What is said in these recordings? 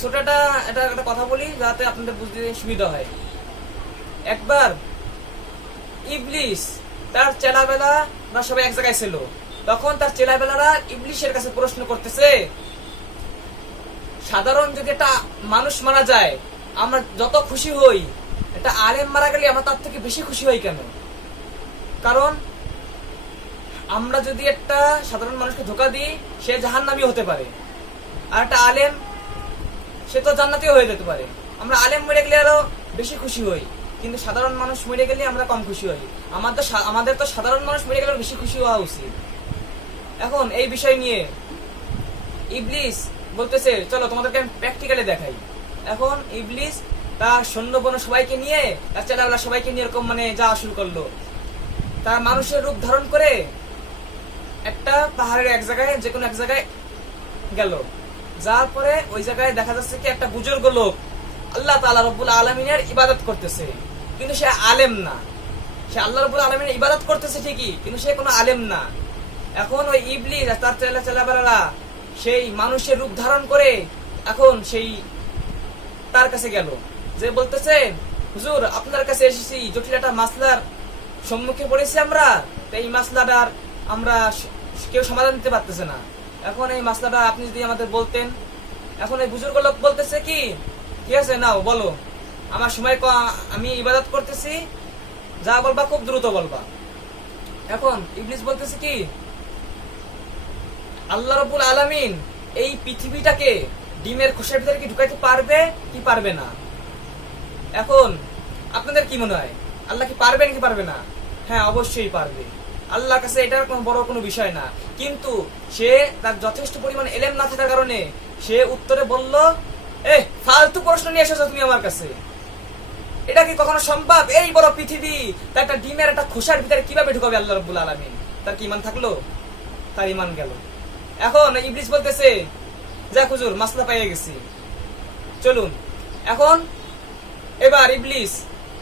ছোটটা এটা একটা কথা বলি যাতে আপনাদের বুঝতে সুবিধা হয়। একবার ইবলিস তার চেলাবেলা বা সবাই এক জায়গায় ছিল, তখন তার চেলাবেলারা ইবলিসের কাছে প্রশ্ন করতেছে, সাধারণ যদি একটা মানুষ মারা যায় আমরা যত খুশি হই, একটা আলেম মারা গেলে আমরা তার থেকে বেশি খুশি হই কেন? কারণ আমরা যদি একটা সাধারণ মানুষকে ধোকা দিই সে জাহান্নামী হতে পারে, আর একটা আলেম সে তো জান্নাতীও হয়ে যেতে পারে। আমরা আলেম মরে গেলে আরো বেশি খুশি হই, কিন্তু সাধারণ মানুষ মরে গেলে আমরা কম খুশি হই। আমাদের তো সাধারণ মানুষ মরে গেলে বেশি খুশি হওয়া উচিত। এখন এই বিষয় নিয়ে ইবলিস বলতেছে, চলো তোমাদেরকে আমি প্র্যাকটিক্যালি দেখাই। এখন ইবলিস তার সৈন্যবন সবাইকে নিয়ে, তার চেলাবেলা সবাইকে নিয়ে এরকম যাওয়া শুরু করলো। তার মানুষের রূপ ধারণ করে একটা পাহাড়ের এক জায়গায়, যে কোনো এক জায়গায় গেল। যাওয়ার পরে ওই জায়গায় দেখা যাচ্ছে কি একটা বুজুর্গ লোক আল্লাহ তাআলা রব্বুল আলামিনের ইবাদত করতেছে, কিন্তু সে আলেম না। সে আল্লাহ রব্বুল আলামিনের ইবাদত করতেছে ঠিকই, কিন্তু সে কোনো আলেম না। এখন ওই ইবলিস তার চেলাবেলারা সেই মানুষের রূপ ধারণ করে এখন সেই তার কাছে গেল, যে বলতেছে, হুজুর আপনার কাছে এসেছি, জটিল একটা মাসলার সম্মুখে পড়েছি আমরা, তো এই মাসলাটার আমরা কেউ সমাধান দিতে পারতেছে না। এখন এই মাসলাটা আপনি যদি আমাদের বলতেন। এখন এই বুজুর্গ লোক বলতেছে কি, ঠিক আছে নাও বলো, আমার সময় আমি ইবাদত করতেছি, যা বলবা খুব দ্রুত বলবা। এখন ইবলিস বলতেছে কি, আল্লাহ রাব্বুল আলামিন এই পৃথিবীটাকে ডিমের খোসার ভিতরে কি ঢুকাইতে পারবে কি পারবে না? এখন আপনাদের কি মনে হয়, আল্লাহ কি পারবেন কি পারবে না? হ্যাঁ, অবশ্যই পারবে। আল্লাহর কাছে এটার কোনো বড় কোনো বিষয় না, কিন্তু সে তার যথেষ্ট পরিমাণ এলেম না থাকার কারণে সে উত্তরে বলল, ফালতু প্রশ্ন নিয়ে এসেছো তুমি আমার কাছে, এটা কি কখনো সম্ভব? এই বড় পৃথিবী তার একটা ডিমের একটা খোসার ভিতরে কিভাবে ঢুকাবে আল্লাহ রাব্বুল আলামিন? তার কি ঈমান থাকলো? তার ঈমান গেল। এখন ইবলিস বলতেছে, যাক হুজুর মাসলা পেয়ে গেছি, চলুন। এখন এবার ইবলিস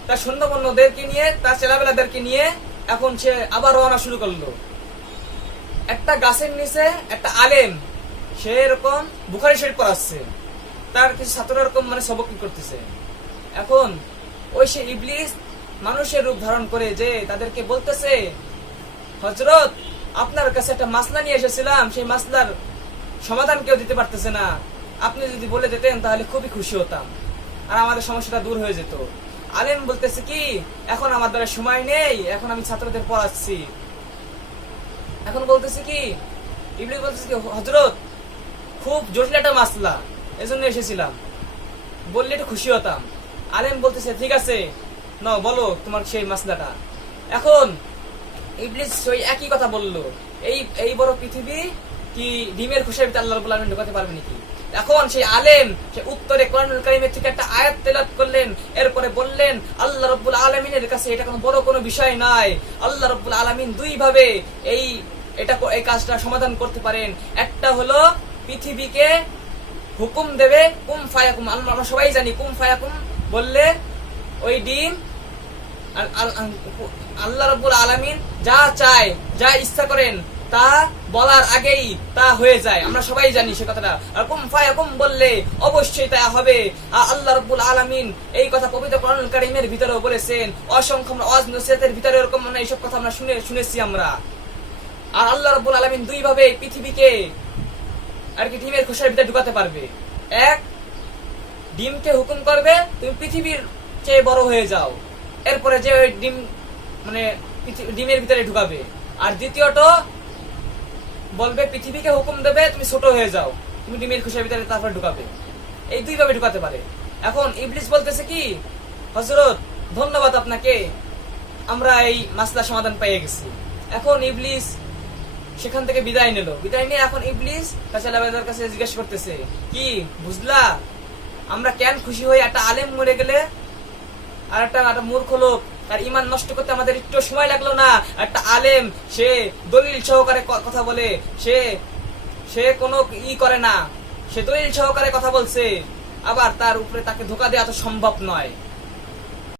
তার সৈন্যবন্যদেরকে নিয়ে, তার চেলাবেলাদেরকে নিয়ে এখন সে আবার রওনা শুরু করলো। একটা গাছের নিচে একটা আলেম, সে এরকম বুখারী শরীফ পড়াচ্ছে, তার কিছু ছাত্র এরকম সবক করতেছে। এখন ওই সে ইবলিস মানুষের রূপ ধারণ করে যে তাদেরকে বলতেছে, হযরত আপনার কাছে একটা মাসলা নিয়ে এসেছিলাম, সেই মাসলার সমাধান কেউ দিতে পারতেছে না, আপনি যদি বলে দিতেন তাহলে খুবই খুশি হতাম, আর আমাদের সমস্যাটা দূর হয়ে যেত। আলেম বলতেছে কি, এখন আমার দ্বারা সময় নেই, এখন আমি ছাত্রদের পড়াচ্ছি। এখন বলতেছে কি, ইবলিস বলতেছে কি, হযরত খুব জটিল একটা মাসলা, এজন্য এসেছিলাম, বললে একটু খুশি হতাম। আলেম বলতেছে, ঠিক আছে নাও বলো তোমার সেই মাসলাটা। এখন ইবলিস ওই একই কথা বললো, এই বড় পৃথিবী কি ডিমের খোসার ভিতরে আল্লাহ রাব্বুল আলামিন ঢোকাতে পারবে নাকি? এখন সেই আলেম সে উত্তরে কোরআনুল কারীমের থেকে একটা আয়াত তেলাওয়াত করলেন, এরপরে বললেন, আল্লাহ রাব্বুল আলামিনের কাছে এটা কোনো বড় কোনো বিষয় নয়, আল্লাহ রাব্বুল আলামিন দুই ভাবে এই কাজটা সমাধান করতে পারেন। একটা হলো পৃথিবীকে হুকুম দেবে, কুম ফায়াকুম, আমরা সবাই জানি কুম ফায়াকুম বললে ওই ডিম, আল্লাহ রাব্বুল আলামিন যা চায়, যা ইচ্ছা করেন তা বলার আগেই তা হয়ে যায়, আমরা সবাই জানি সে কথাটা। আর কুম ফায়াকুম বললে অবশ্যই তা হবে। আল্লাহ রাব্বুল আলামিন এই কথা পবিত্র কোরআনুল কারীমের ভিতরেও বলেছেন, অসংখ্য ওয়াজ নসিহতের ভিতরে এরকম এইসব কথা আমরা শুনেছি আমরা। আর আল্লাহ রাব্বুল আলামিন দুই ভাবে পৃথিবীকে আর কি ডিমের খোসার ভিতরে ঢুকাতে পারবে। এক, ডিমকে হুকুম করবে তুমি পৃথিবীর চেয়ে বড় হয়ে যাও, এরপরে যে ওই ডিম ডিমের ভিতরে ঢুকাবে। আর দ্বিতীয়ত বলবে পৃথিবীকে হুকুম দেবে তুমি ছোট হয়ে যাও, তুমি ডিমের খোসার ভিতরে তারপরে ঢুকাবে। এই দুই ভাবে ঢুকাতে পারে। এখন ইবলিস বলতেছে কি, হযরত ধন্যবাদ আপনাকে, আমরা এই মাসলার সমাধান পেয়ে গেছি। এখন ইবলিস সেখান থেকে বিদায় নিল। বিদায় নিয়ে এখন ইবলিস তার ছেলেবেলার কাছে জিজ্ঞেস করতেছে, কি বুঝলা আমরা কেন খুশি হই একটা আলেম মরে গেলে? আর একটা মূর্খ লোক তার ঈমান নষ্ট করতে আমাদের একটু সময় লাগলো না। একটা আলেম সে দলিল সহকারে কথা বলে, সে কোনো করে না, সে দলিল সহকারে কথা বলছে, আবার তার উপরে তাকে ধোঁকা দেওয়া তো সম্ভব নয়।